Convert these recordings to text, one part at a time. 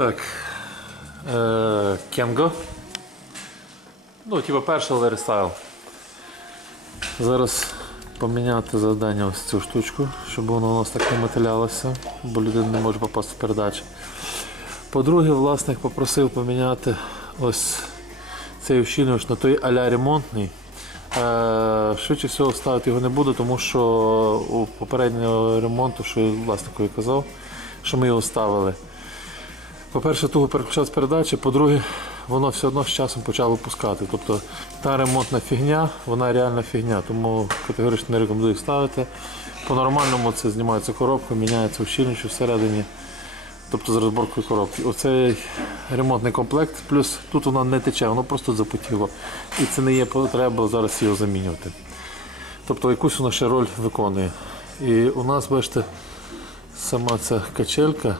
Так. Е, Кенго. Ну, типу перший але. Зараз поміняти завдання ось цю штучку, щоб воно у нас так не мотилялося, бо людина не може попасти в передачі. По-друге, власник попросив поміняти ось цей ущільнювач на той аля ремонтний. Е, швидше всього ставити його не буду, тому що у попереднього ремонту, що я власникові казав, що ми його ставили. По-перше, туго переключав передачі, по-друге, воно все одно з часом почало пускати. Тобто та ремонтна фігня, вона реальна фігня, тому категорично не рекомендую їх ставити. По-нормальному це знімається коробка, міняється ущільнювач всередині, тобто з розборкою коробки. Оцей ремонтний комплект, плюс тут воно не тече, воно просто запотіло. І це не є потреба зараз його замінювати. Тобто якусь воно ще роль виконує. І у нас, бачите, сама ця качелька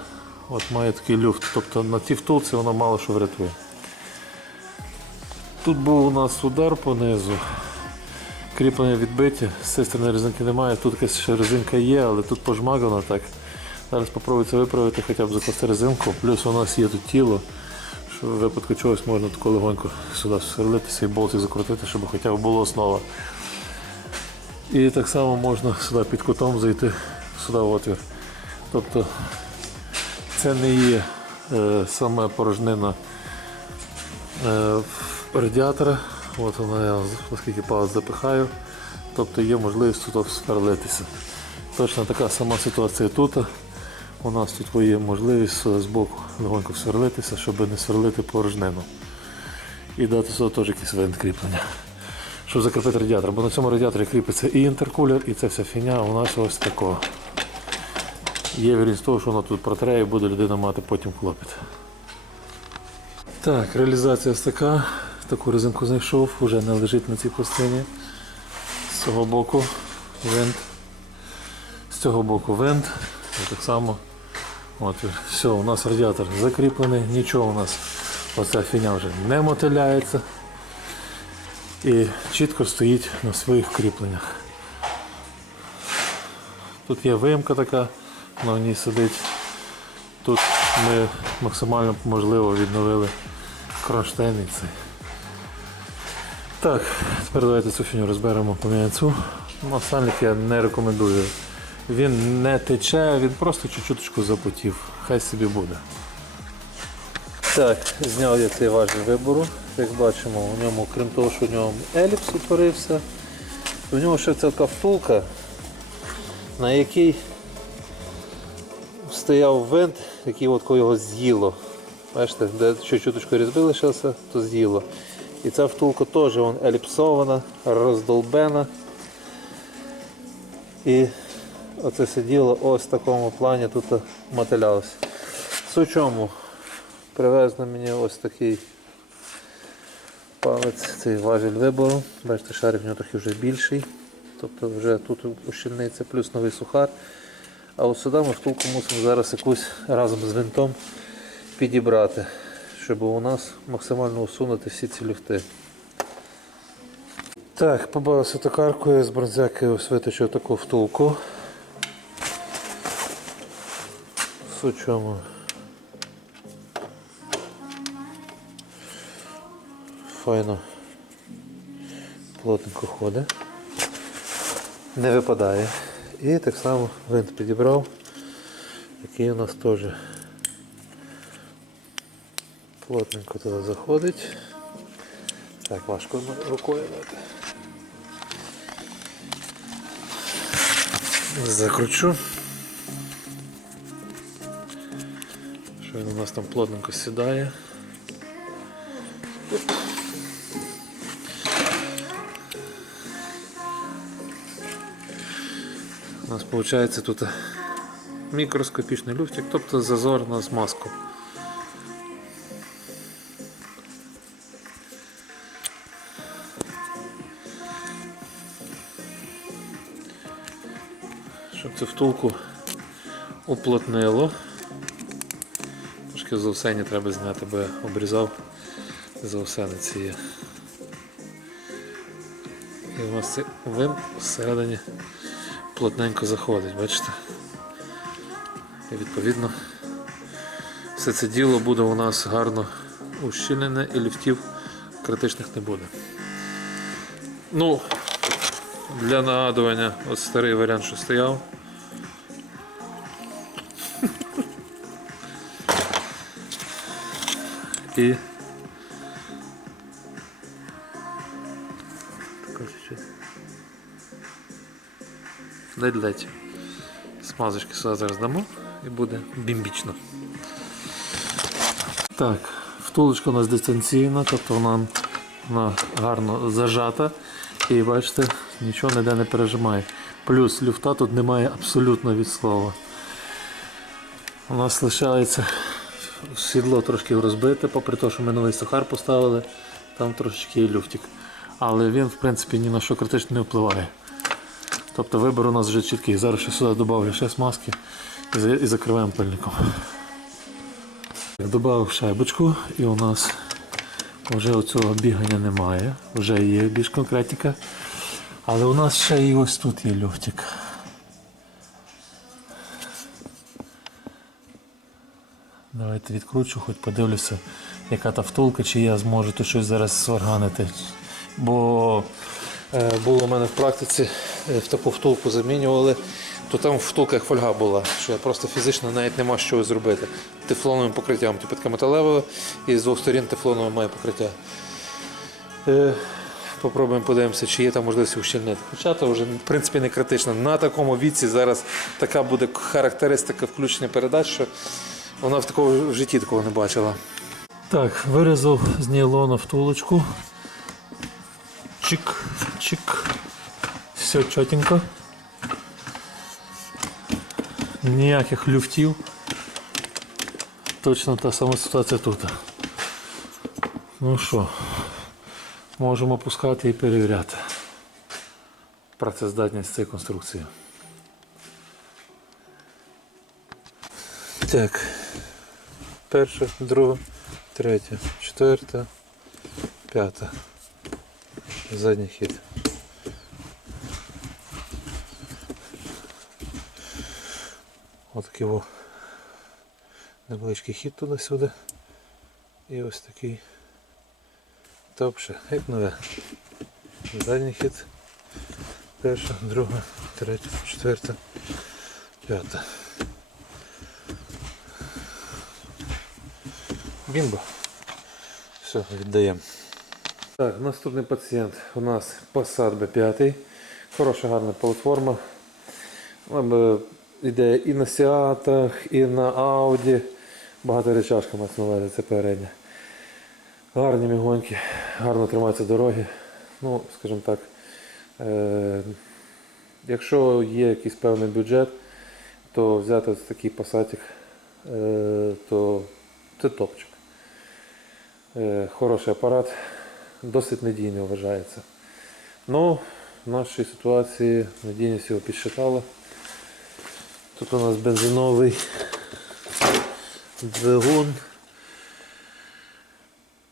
от має такий люфт. Тобто на тій втулці воно мало що врятує. Тут був у нас удар понизу. Кріплення відбиті, цієї резинки немає, тут якась ще резинка є, але тут пожмагано так. Зараз спробую це виправити, хоча б закласти резинку. Плюс у нас є тут тіло, що в випадку чогось можна таку легонько сюди сверлитися і болтик закрутити, щоб хоча б була основа. І так само можна сюди під кутом зайти, сюди в отвір. Тобто це не є е, саме порожнина е, радіатора. От вона я оскільки палець запихаю, тобто є можливість тут сверлитися. Точно така сама ситуація тут. У нас тут є можливість з боку легонько сверлитися, щоб не сверлити порожнину. І дати сюди теж якийсь винт кріплення. Щоб закріпити радіатор. Бо на цьому радіаторі кріпиться і інтеркулер, і ця вся фігня у нас ось такого. Є вірність того, що воно тут протре і буде людина мати потім клопіт. Так, реалізація ось така. Таку резинку знайшов, вже не лежить на цій пластині. З цього боку винт. З цього боку винт. І так само. От, все, у нас радіатор закріплений, нічого у нас оця фіня вже не мотиляється. І чітко стоїть на своїх кріпленнях. Тут є виїмка така, на ній сидить. Тут ми максимально можливо відновили кронштейн і цей. Так, тепер давайте цю фіню розберемо поміняємо цю. Ну, Сальник я не рекомендую. Він не тече, він просто чуть-чуточку запотів. Хай собі буде. Так, зняв я цей важіль вибору. Як бачимо, у ньому, крім того, що у ньому еліпс утворився, у нього ще ця така втулка, на якій стояв винт, який от його з'їло. Бачите, де чуть-чуточку різьби лишилося, то з'їло. І ця втулка теж вон, еліпсована, роздолбена. І оце сиділо ось в такому плані тут мотилялося. В чому привезли мені ось такий палець, цей важіль вибору. Бачите, шарик в нього трохи вже більший. Тобто вже тут ущільниться плюс новий сухар. А от сюди ми втулку мусимо зараз якусь разом з винтом підібрати, щоб у нас максимально усунути всі ці люфти. Так, побавився токаркою, з бронзяки ось виточив таку втулку. Сучому. Файно плотненько ходить. Не випадає. І так само винт підібрав, який у нас теж плотненько туди заходить. Так, важко рукою дати. Закручу. Що він у нас там плотненько сідає. У виходить тут мікроскопічний люфтик, тобто зазор на змазку. Щоб цю втулку уплотнило. Трошки заусені треба зняти, бо я обрізав заусени цієї. І у нас цей вин всередині плотненько заходить, бачите? І відповідно Все це діло буде у нас гарно ущільнене і ліфтів критичних не буде. Ну, для нагадування, от старий варіант, що стояв. І Ледь-ледь. Смазочки сюди зараз дамо і буде бімбічно. Так, втулочка у нас дистанційна, тобто вона, вона гарно зажата. І бачите, нічого ніде не пережимає. Плюс люфта тут немає абсолютно від слова. У нас лишається сідло трошки розбите, попри те, що минулий сухар поставили, там трошечки є люфтик. Але він, в принципі, ні на що критично не впливає. Тобто вибір у нас вже чіткий. Зараз ще сюди додавлю ще смазки і закриваємо пильником. Добавив шайбочку і у нас вже оцього бігання немає, вже є більш конкретика. Але у нас ще і ось тут є люфтик. Давайте відкручу, хоч подивлюся, яка та втулка, чи я зможу тут щось зараз сварганити. Бо е, було у мене в практиці, в таку втулку замінювали, то там втулка як фольга була, що я просто фізично навіть не мав що зробити. Тефлоновим покриттям, типу таке металеве, і з двох сторін тефлонове має покриття. Е, Попробуємо подивимося, чи є там можливість ущільнити. Хоча це вже в принципі не критично. На такому віці зараз така буде характеристика включення передач, що вона в такому в житті такого не бачила. Так, вирізав з нейлона втулочку. Чик, чик. Все чотенько. Ніяких люфтів. Точно та сама ситуація тут. Ну що, можемо пускати і перевіряти працездатність цієї конструкції. Так. Перша, друга, третя, четверта, п'ята. Задній хід. Отакий во невеличкий хід туди-сюди. І ось такий топше, як нове. Задній хід. Перша, друга, третя, четверта, п'ята. Бімбо. Все, віддаємо. Так, наступний пацієнт у нас Passat B5. Хороша гарна платформа. Йде і на Сіатах, і на Audi. Багато речашка мається на це передня. Гарні мігоньки, гарно тримаються дороги. Ну, скажімо так, е- якщо є якийсь певний бюджет, то взяти такий пасатик, е- то це топчик. Е, Хороший апарат, досить надійний вважається. Ну, в нашій ситуації надійність його підсчитала. Тут у нас бензиновий двигун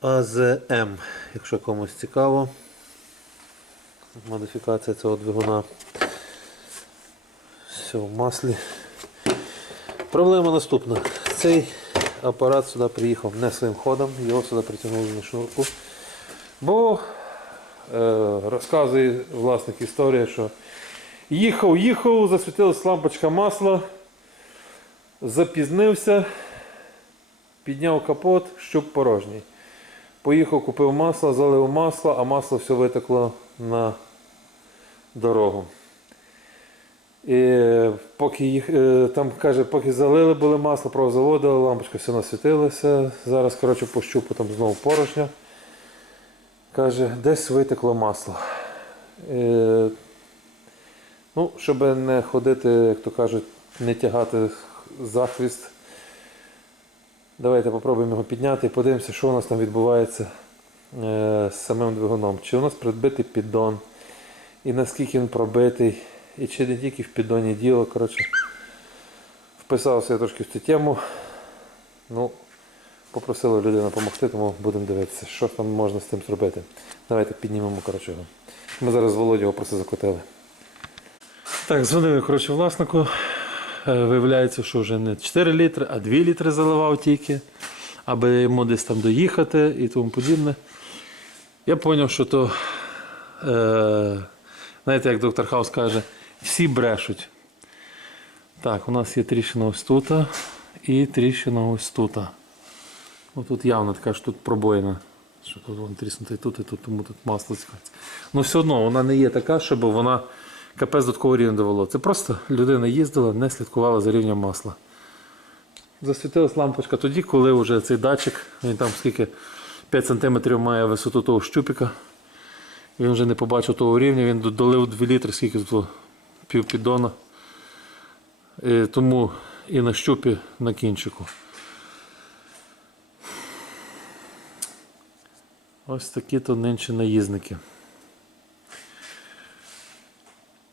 АЗМ, якщо комусь цікаво. Модифікація цього двигуна. Все в маслі. Проблема наступна. Цей апарат сюди приїхав не своїм ходом, його сюди притягнули на шнурку. Бо е, розказує власник історії, що їхав, їхав, засвітилась лампочка масла, запізнився, підняв капот, щуп порожній. Поїхав, купив масло, залив масло, а масло все витекло на дорогу. І поки їх е, там каже, поки залили були масло, провозаводили, лампочка все насвітилася. Зараз, коротше, по щупу там знову порожня. Каже, десь витекло масло. Ну, щоб не ходити, як то кажуть, не тягати за хвіст. Давайте попробуємо його підняти і подивимося, що у нас там відбувається е, з самим двигуном. Чи у нас придбитий піддон, і наскільки він пробитий, і чи не тільки в піддоні діло. Коротше, вписався я трошки в цю тему. Ну, попросили людину допомогти, тому будемо дивитися, що там можна з цим зробити. Давайте піднімемо коротше. Ми зараз Володю його просто закотили. Так, дзвонили коротше, власнику. е, виявляється, що вже не 4 літри, а 2 літри заливав тільки, аби йому десь там доїхати і тому подібне. Я зрозумів, що то, е, знаєте, як доктор Хаус каже, всі брешуть. Так, у нас є тріщина ось тут і тріщина ось тут. Ну, тут явно така ж тут пробоїна. Що тут вон тріснути тут, і тут, тому тут масло цікавиться. Ну все одно вона не є така, щоб вона капець до такого рівня довело. Це просто людина їздила, не слідкувала за рівнем масла. Засвітилась лампочка тоді, коли вже цей датчик, він там скільки 5 см має висоту того щупіка. Він вже не побачив того рівня, він долив 2 літри, скільки тут пів піддона. І тому і на щупі на кінчику. Ось такі то нинче наїзники.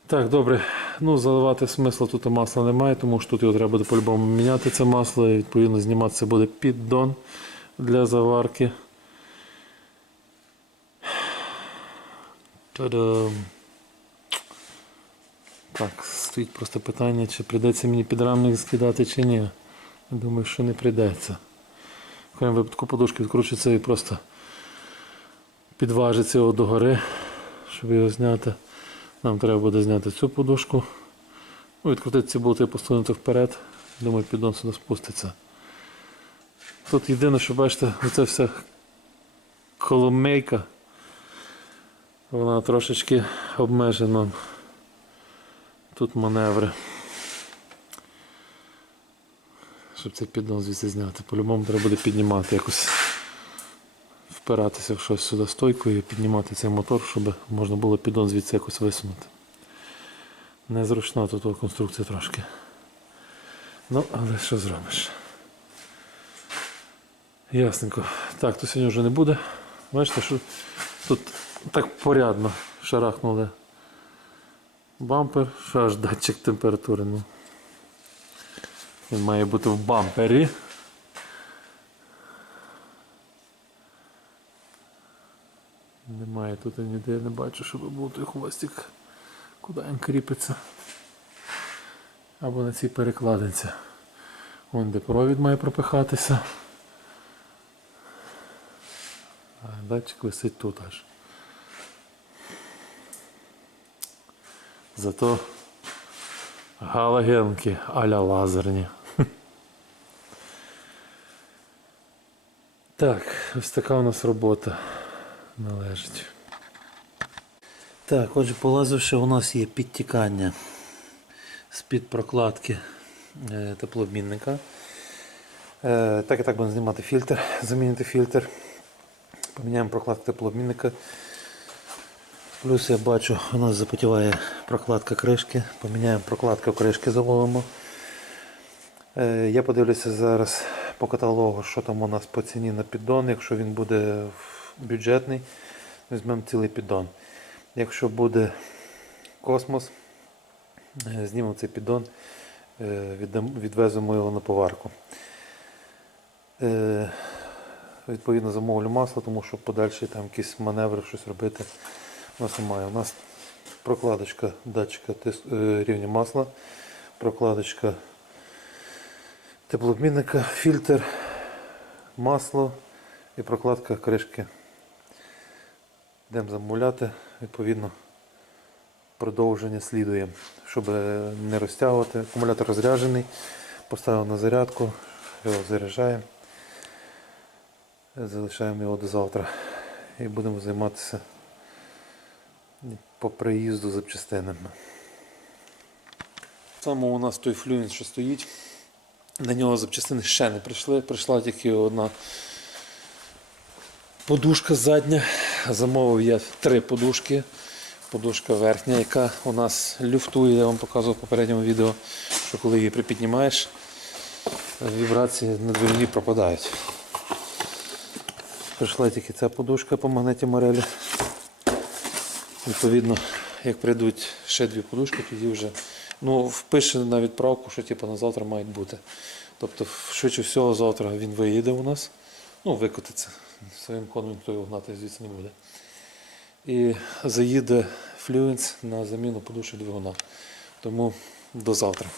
Так, добре. Ну, заливати смисла тут масла немає, тому що тут його треба буде по-любому міняти це масло і відповідно зніматися буде піддон для заварки. Та-дам. Так, стоїть просто питання, чи прийдеться мені підрамник скидати чи ні. Я думаю, що не прийдеться. В крайньому випадку подушки відкручуються і просто підважиться його догори, щоб його зняти. Нам треба буде зняти цю подушку. Ну, відкрутити ці болти і посунути вперед. Думаю, піддон сюди спуститься. Тут єдине, що бачите, оце вся коломейка. Вона трошечки обмежена. Тут маневри. Щоб цей піддон звідси зняти. По-любому треба буде піднімати якось. Впиратися в щось сюди стойкою і піднімати цей мотор, щоб можна було піддон звідси якось висунути. Незручна тут конструкція трошки. Ну, але що зробиш? Ясненько. Так, то сьогодні вже не буде. Бачите, що тут так порядно шарахнули бампер, що аж датчик температури. Ну. Він має бути в бампері. Немає тут ніде, я не бачу, щоб був той хвостик, куди він кріпиться. Або на цій перекладинці. Вон де провід має пропихатися. А датчик висить тут аж. Зато галогенки аля лазерні. Так, ось така у нас робота належить. Так, отже, полазивши, у нас є підтікання з-під прокладки е, теплообмінника. Е, так і так будемо знімати фільтр, замінити фільтр. Поміняємо прокладку теплообмінника. Плюс я бачу, у нас запотіває прокладка кришки. Поміняємо прокладку кришки, заловимо. Е, Я подивлюся зараз по каталогу, що там у нас по ціні на піддон. Якщо він буде в- бюджетний, візьмемо цілий піддон. Якщо буде космос, е, знімемо цей піддон, е, відвеземо його на поварку. Е, Відповідно замовлю масло, тому що подальші там якісь маневри, щось робити у нас немає. У нас прокладочка датчика рівня масла, прокладочка теплообмінника, фільтр, масло і прокладка кришки. Йдемо замовляти, відповідно, продовження слідуємо, щоб не розтягувати. Акумулятор розряджений, поставив на зарядку, його заряджаємо, залишаємо його до завтра і будемо займатися по приїзду запчастинами. Саме у нас той флюнс, що стоїть. На нього запчастини ще не прийшли. Прийшла тільки одна подушка задня. Замовив я три подушки. Подушка верхня, яка у нас люфтує, я вам показував в попередньому відео, що коли її припіднімаєш, вібрації на двигуні пропадають. Прийшла тільки ця подушка по магнеті Морелі. Відповідно, як прийдуть ще дві подушки, тоді вже ну, впише на відправку, що типу, на завтра мають бути. Тобто, швидше всього, завтра він виїде у нас, ну, викотиться. Своїм ходом ніхто його гнати звідси не буде. І заїде флюенс на заміну подушки двигуна. Тому до завтра.